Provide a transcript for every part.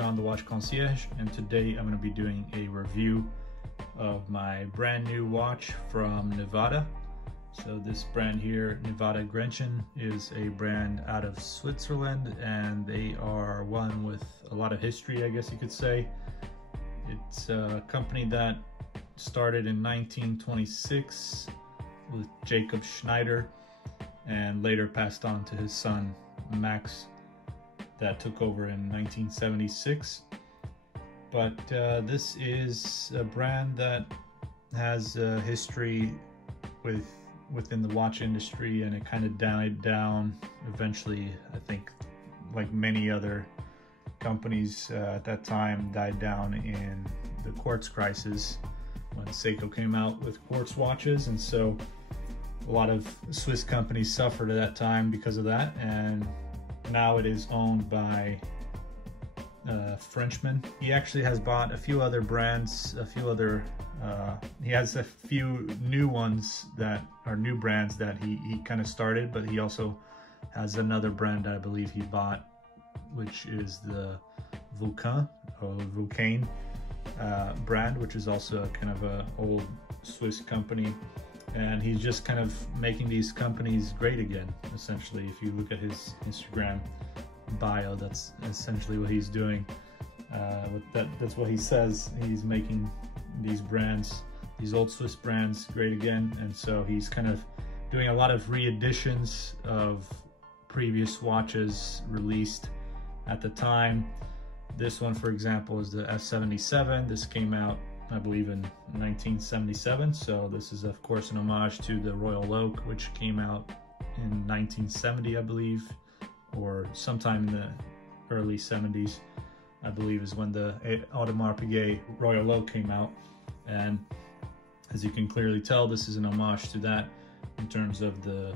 John, the Watch Concierge, and today I'm going to be doing a review of my brand new watch from Nivada. So this brand here, Nivada Grenchen, is a brand out of Switzerland, and they are one with a lot of history, I guess you could say. It's a company that started in 1926 with Jacob Schneider and later passed on to his son Max, that took over in 1976. But this is a brand that has a history within the watch industry, and it kind of died down eventually. I think like many other companies at that time died down in the quartz crisis when Seiko came out with quartz watches, and so a lot of Swiss companies suffered at that time because of that. And now it is owned by a Frenchman. He actually has bought a few other brands, he has a few new ones that are new brands that he kind of started, but he also has another brand I believe he bought, which is the Vulcain brand, which is also kind of an old Swiss company. And he's just kind of making these companies great again, essentially. If you look at his Instagram bio, that's essentially what he's doing. That's what he says. He's making these brands, these old Swiss brands, great again. And so he's kind of doing a lot of re-editions of previous watches released at the time. This one, for example, is the F77. This came out, I believe, in 1977. So this is of course an homage to the Royal Oak, which came out in 1970, I believe, or sometime in the early 70s, I believe, is when the Audemars Piguet Royal Oak came out. And as you can clearly tell, this is an homage to that in terms of the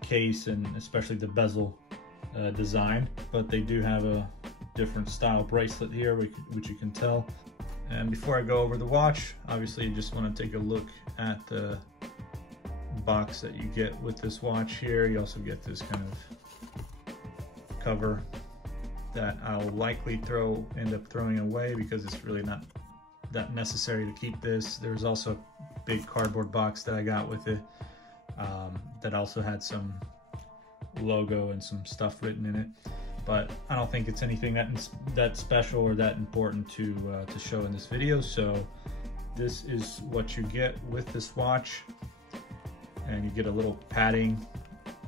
case and especially the bezel design. But they do have a different style bracelet here, which you can tell. And before I go over the watch, obviously you just want to take a look at the box that you get with this watch here. You also get this kind of cover that I'll likely end up throwing away because it's really not that necessary to keep this. There's also a big cardboard box that I got with it that also had some logo and some stuff written in it. But I don't think it's anything that special or that important to show in this video. So this is what you get with this watch, and you get a little padding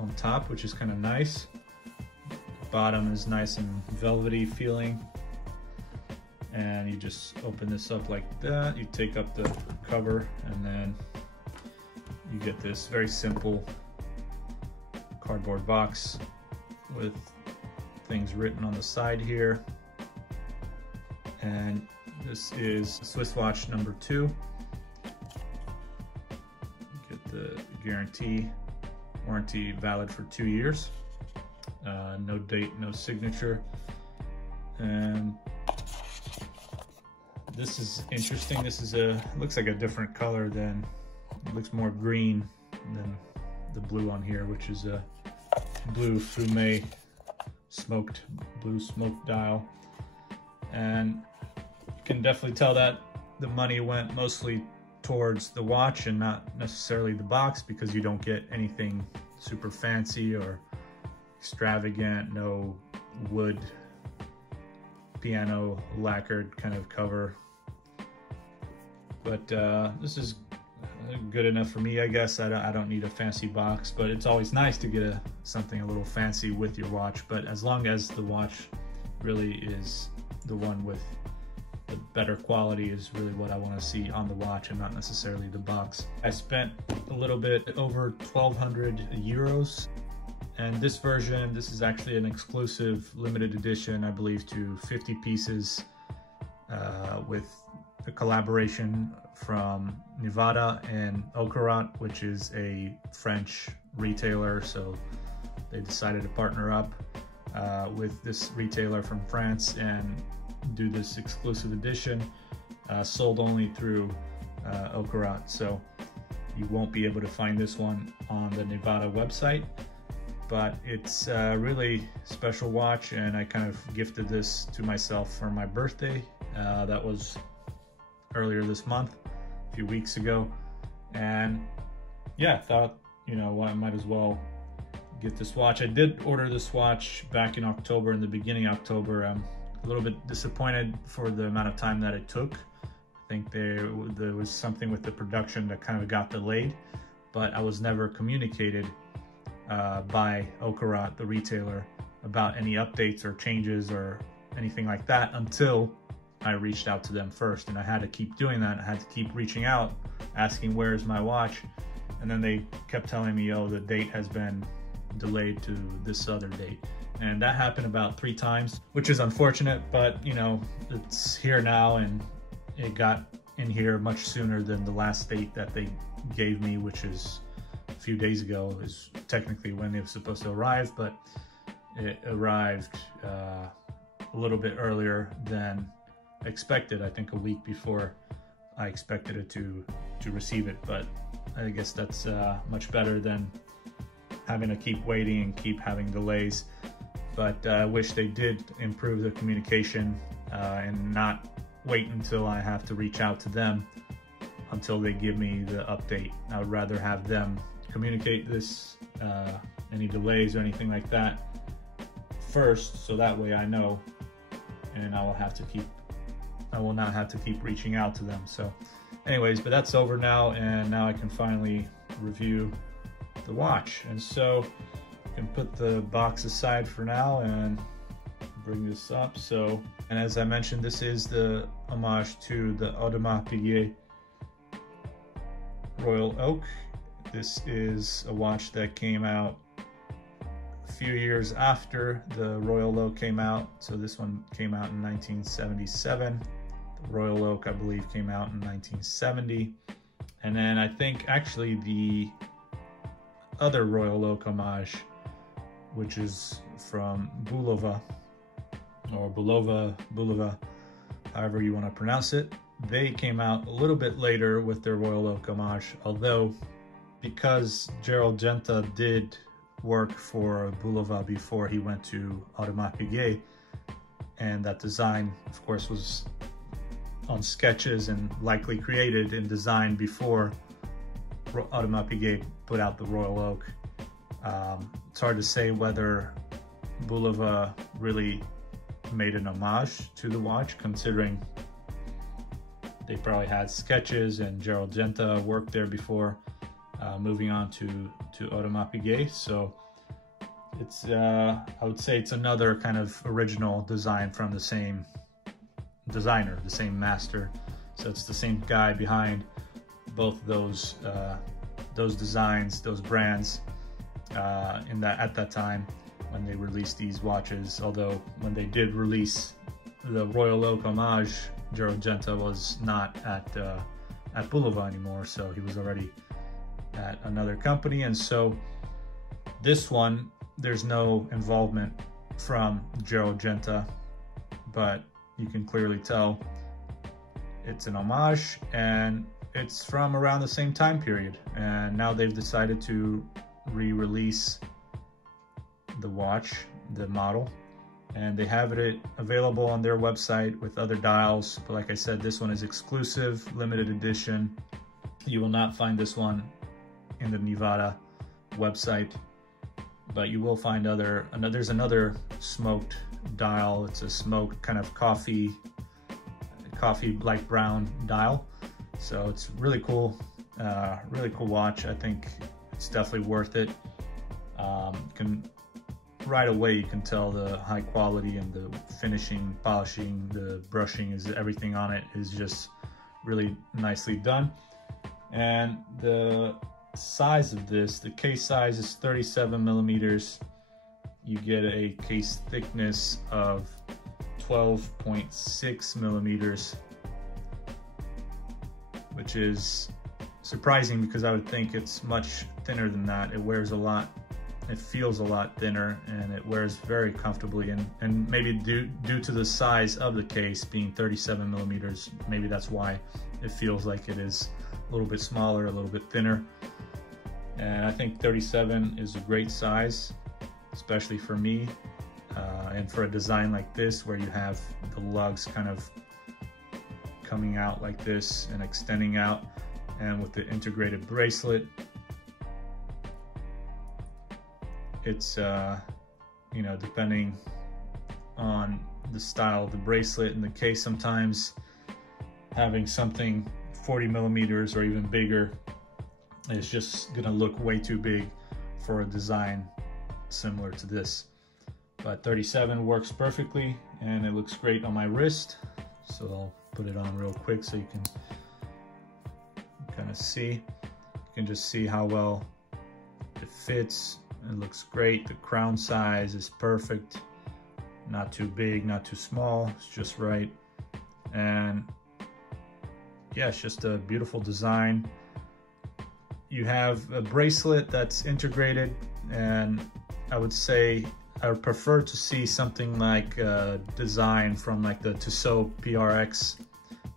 on top, which is kind of nice. The bottom is nice and velvety feeling, and you just open this up like that. You take up the cover, and then you get this very simple cardboard box with things written on the side here. And this is Swiss watch number 2. Get the warranty valid for 2 years. No date, no signature. And this is interesting. This is looks like a different color than, it looks more green than the blue on here, which is a blue Fumé blue smoke dial. And you can definitely tell that the money went mostly towards the watch and not necessarily the box, because you don't get anything super fancy or extravagant, no wood piano lacquered kind of cover. But this is good enough for me, I guess. I don't need a fancy box, but it's always nice to get something a little fancy with your watch. But as long as the watch really is the one with the better quality is really what I want to see on the watch, and not necessarily the box. I spent a little bit over 1,200 euros, and this version, this is actually an exclusive limited edition, I believe, to 50 pieces with a collaboration from Nivada and Ocarat, which is a French retailer. So they decided to partner up with this retailer from France and do this exclusive edition, sold only through Ocarat. So you won't be able to find this one on the Nivada website. but it's a really special watch, and I kind of gifted this to myself for my birthday. That was earlier this month, a few weeks ago, and yeah, thought, you know, I might as well get this watch. I did order this watch back in October, in the beginning of October. I'm a little bit disappointed for the amount of time that it took. I think there was something with the production that kind of got delayed, but I was never communicated by Ocarat, the retailer, about any updates or changes or anything like that until I reached out to them first. And I had to keep doing that. I had to keep reaching out, asking where's my watch, and then they kept telling me, oh, the date has been delayed to this other date. And that happened about 3 times, which is unfortunate, but you know, it's here now, and it got in here much sooner than the last date that they gave me, which is a few days ago, is technically when it was supposed to arrive, but it arrived a little bit earlier than expected. I think a week before I expected it to receive it, but I guess that's much better than having to keep waiting and keep having delays. But I wish they did improve the communication and not wait until I have to reach out to them until they give me the update. I would rather have them communicate this, any delays or anything like that first, so that way I know, and I will not have to keep reaching out to them. So anyways, but that's over now, and now I can finally review the watch. And so I can put the box aside for now and bring this up. So, and as I mentioned, this is the homage to the Audemars Piguet Royal Oak. This is a watch that came out a few years after the Royal Oak came out. So this one came out in 1977. The Royal Oak, I believe, came out in 1970. And then I think actually the other Royal Oak homage, which is from Bulova, or Bulova, however you want to pronounce it, they came out a little bit later with their Royal Oak homage, although because Gerald Genta did work for Bulova before he went to Audemars Piguet, and that design, of course, was on sketches and likely created and designed before Audemars Piguet put out the Royal Oak. It's hard to say whether Bulova really made an homage to the watch, considering they probably had sketches and Gerald Genta worked there before moving on to Audemars Piguet. So it's I would say it's another kind of original design from the same designer, the same master. So it's the same guy behind both those designs, those brands at that time when they released these watches. Although when they did release the Royal Oak homage, Gerald Genta was not at Bulova anymore, so he was already at another company. And so this one, there's no involvement from Gerald Genta, but you can clearly tell it's an homage, and it's from around the same time period. And now they've decided to re-release the watch, the model, and they have it available on their website with other dials. But like I said, this one is exclusive, limited edition. You will not find this one in the Nivada website, but you will find there's another smoked dial. It's a smoked kind of coffee light brown dial. So it's really cool watch. I think it's definitely worth it. Right away you can tell the high quality and the finishing, polishing, the brushing, is everything on it is just really nicely done. And the size of this, the case size is 37 millimeters. You get a case thickness of 12.6 millimeters, which is surprising because I would think it's much thinner than that. It wears a lot, it feels a lot thinner, and it wears very comfortably, and maybe due to the size of the case being 37 millimeters, maybe that's why it feels like it is a little bit smaller, a little bit thinner. And I think 37 is a great size. especially for me, and for a design like this where you have the lugs kind of coming out like this and extending out, and with the integrated bracelet, it's you know, depending on the style of the bracelet and the case, sometimes having something 40 millimeters or even bigger is just gonna look way too big for a design similar to this. But 37 works perfectly, and it looks great on my wrist. So I'll put it on real quick so you can kind of see. You can just see how well it fits. It looks great. The crown size is perfect. Not too big, not too small. It's just right. And yeah, it's just a beautiful design. You have a bracelet that's integrated, and I would say I would prefer to see something like a design from like the Tissot PRX,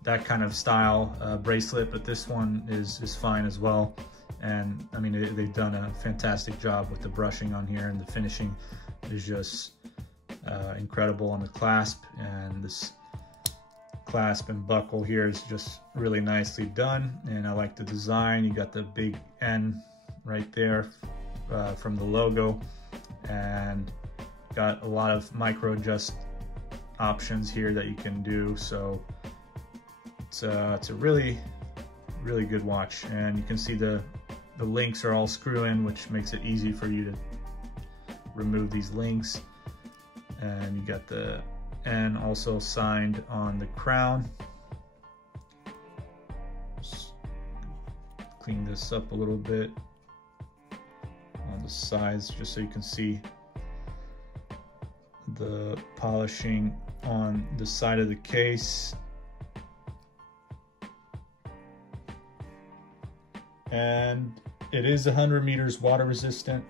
that kind of style bracelet, but this one is fine as well. And I mean, they've done a fantastic job with the brushing on here, and the finishing is just incredible on the clasp, and this clasp and buckle here is just really nicely done. And I like the design. You got the big N right there from the logo, and got a lot of micro adjust options here that you can do. So it's a really good watch, and you can see the links are all screw in, which makes it easy for you to remove these links. And you got the N also signed on the crown. Just clean this up a little bit on the sides just so you can see the polishing on the side of the case. And it is 100 meters water resistant.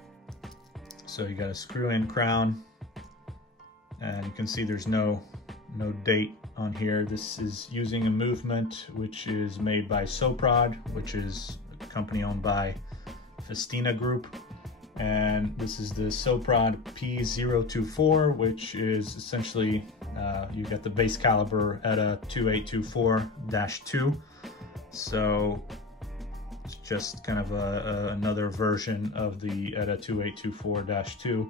So you got a screw in crown, and you can see there's no date on here. This is using a movement which is made by Soprod, which is a company owned by Festina Group. And this is the Soprod P024, which is essentially, you got the base caliber at a 2824-2. So it's just kind of another version of the ETA 2824-2.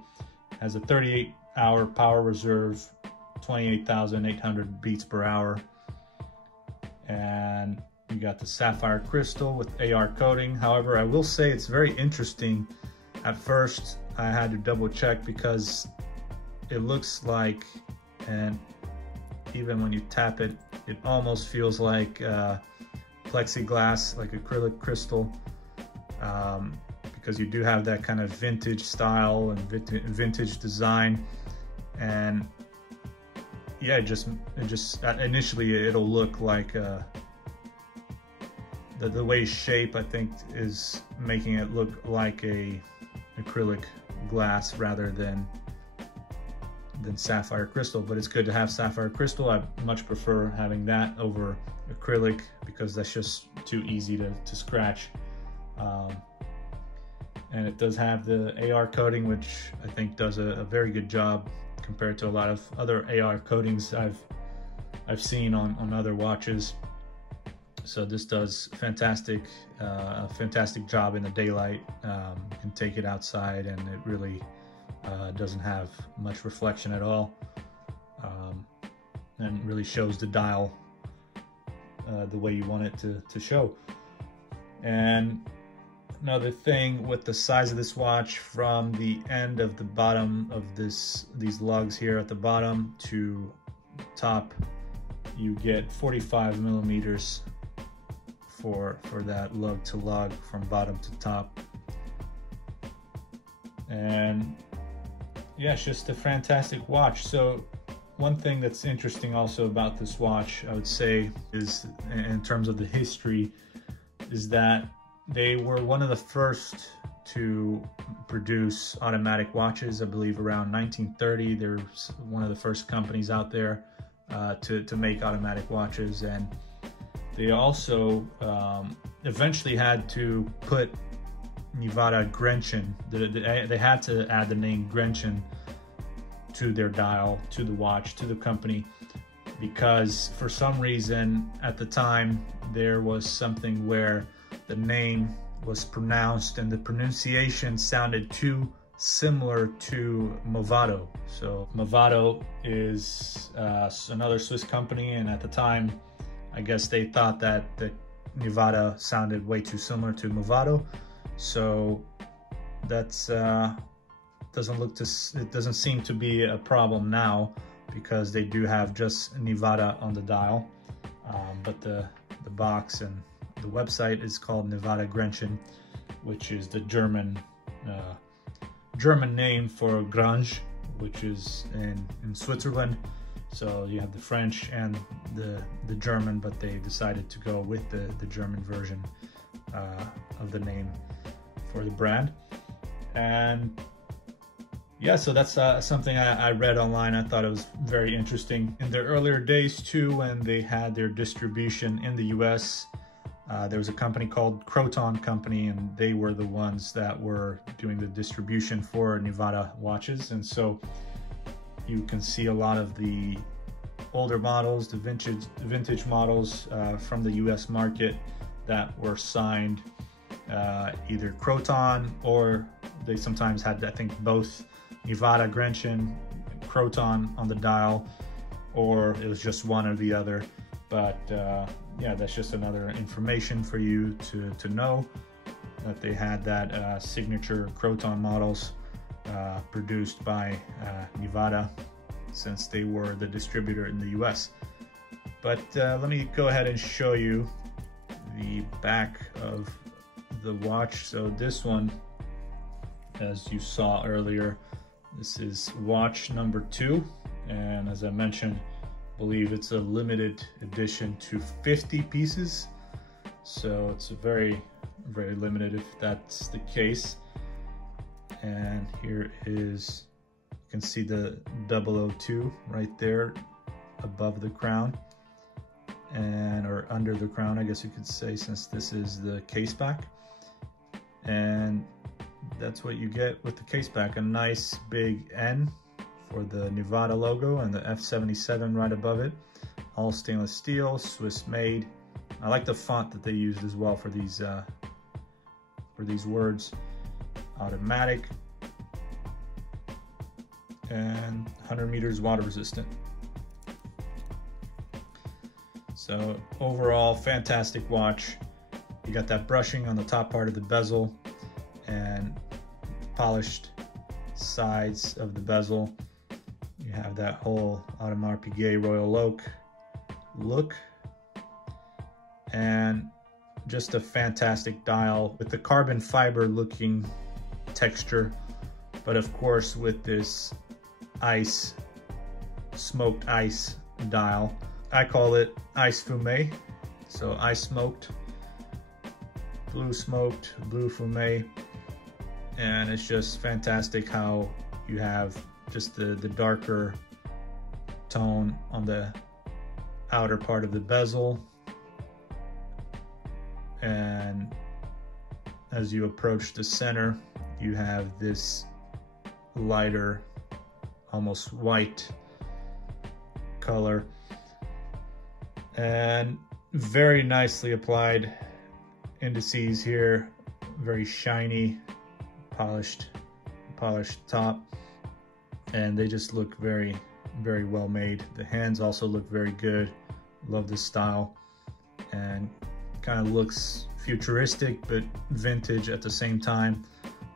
Has a 38-hour power reserve, 28,800 beats per hour. And you got the sapphire crystal with AR coating. However, I will say it's very interesting. At first, I had to double check because it looks like, and even when you tap it, it almost feels like plexiglass, like acrylic crystal, because you do have that kind of vintage style and vintage design. And yeah, it just initially it'll look like the way shape, I think, is making it look like a acrylic glass rather than sapphire crystal. But it's good to have sapphire crystal. I much prefer having that over acrylic because that's just too easy to scratch. And it does have the AR coating, which I think does a very good job compared to a lot of other AR coatings I've seen on other watches. So this does a fantastic job in the daylight. You can take it outside and it really doesn't have much reflection at all, and really shows the dial the way you want it to show. And another thing with the size of this watch, from the end of the bottom of these lugs here at the bottom to top, you get 45 millimeters for that lug to lug from bottom to top. And yeah, it's just a fantastic watch. So one thing that's interesting also about this watch, I would say, is in terms of the history, is that they were one of the first to produce automatic watches. I believe around 1930, they're one of the first companies out there to make automatic watches. And they also eventually had to put Nivada Grenchen. They had to add the name Grenchen to their dial, to the watch, to the company, because for some reason at the time there was something where the name was pronounced and the pronunciation sounded too similar to Movado. So Movado is another Swiss company, and at the time I guess they thought that the Nivada sounded way too similar to Movado. So that's it doesn't seem to be a problem now, because they do have just Nivada on the dial, but the box and the website is called Nivada Grenchen, which is the German name for Grange, which is in Switzerland. So you have the French and the German, but they decided to go with the German version of the name for the brand. And yeah, so that's something I read online. I thought it was very interesting. In their earlier days too, when they had their distribution in the US, there was a company called Croton Company, and they were the ones that were doing the distribution for Nivada watches. And so you can see a lot of the older models, the vintage models from the US market that were signed either Croton, or they sometimes had, I think, both Nivada Grenchen, Croton on the dial, or it was just one or the other. But yeah, that's just another information for you to know that they had that signature Croton models produced by Nivada, since they were the distributor in the US. But let me go ahead and show you the back of the watch. So this one, as you saw earlier, this is watch number 2, and as I mentioned, I believe it's a limited edition to 50 pieces. So it's a very, very limited if that's the case. And here is, you can see the 002 right there above the crown, and or under the crown, I guess you could say, since this is the Caseback. And that's what you get with the Caseback, a nice big N for the Nivada logo and the F77 right above it. All stainless steel, Swiss made. I like the font that they used as well for these words. Automatic, and 100 meters water resistant. So overall, fantastic watch. You got that brushing on the top part of the bezel and polished sides of the bezel. You have that whole Audemars Piguet Royal Oak look, and just a fantastic dial with the carbon fiber looking texture, but of course with this ice, smoked ice dial. I call it ice fumé, so ice smoked, blue smoked, blue fumé. And it's just fantastic how you have just the darker tone on the outer part of the bezel, and as you approach the center, you have this lighter, almost white color, and very nicely applied indices here, very shiny, polished top, and they just look very, very well made. The hands also look very good. Love this style, and kind of looks futuristic but vintage at the same time.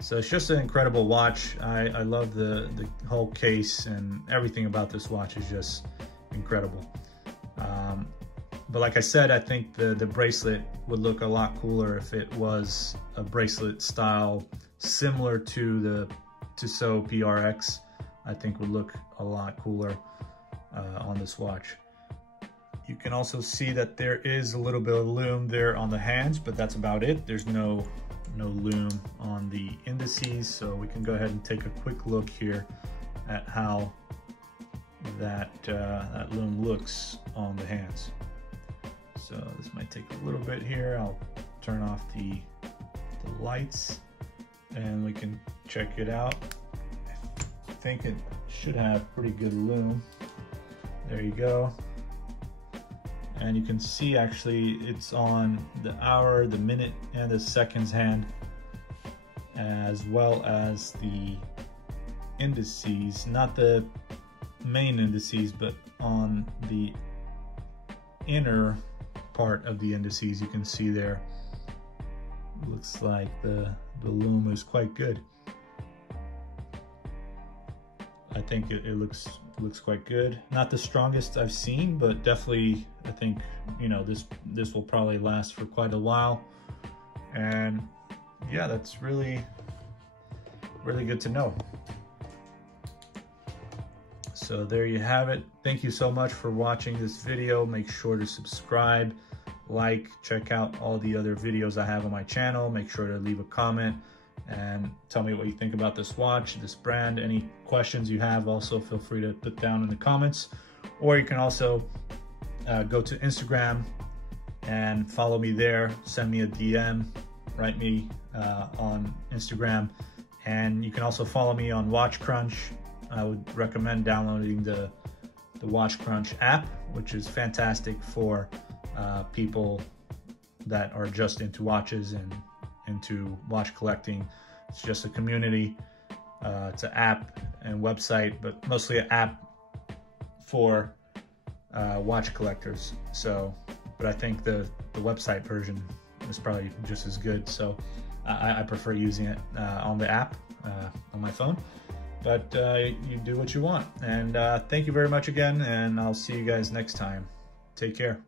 So it's just an incredible watch. I love the whole case, and everything about this watch is just incredible. But like I said, I think the bracelet would look a lot cooler if it was a bracelet style similar to the Tissot PRX. I think would look a lot cooler on this watch. You can also see that there is a little bit of lume there on the hands, but that's about it. There's no lume on the indices, so we can go ahead and take a quick look here at how that lume looks on the hands. So this might take a little bit here. I'll turn off the lights. and we can check it out. I think it should have pretty good lume. There you go. And you can see actually it's on the hour, the minute, and the seconds hand, as well as the indices, not the main indices, but on the inner part of the indices you can see there. Looks like the lume is quite good. I think it looks quite good. Not the strongest I've seen, but definitely I think, you know, this will probably last for quite a while. And yeah, that's really good to know. So there you have it. Thank you so much for watching this video. Make sure to subscribe, like, check out all the other videos I have on my channel. Make sure to leave a comment and tell me what you think about this watch, this brand. Any questions you have, also feel free to put down in the comments. Or you can also go to Instagram and follow me there. Send me a DM, write me on Instagram. And you can also follow me on Watch Crunch. I would recommend downloading the Watch Crunch app, which is fantastic for people that are just into watches and into watch collecting. It's just a community. It's an app and website, but mostly an app for watch collectors. So, but I think the website version is probably just as good. So I prefer using it on the app on my phone. But you do what you want. And thank you very much again, and I'll see you guys next time. Take care.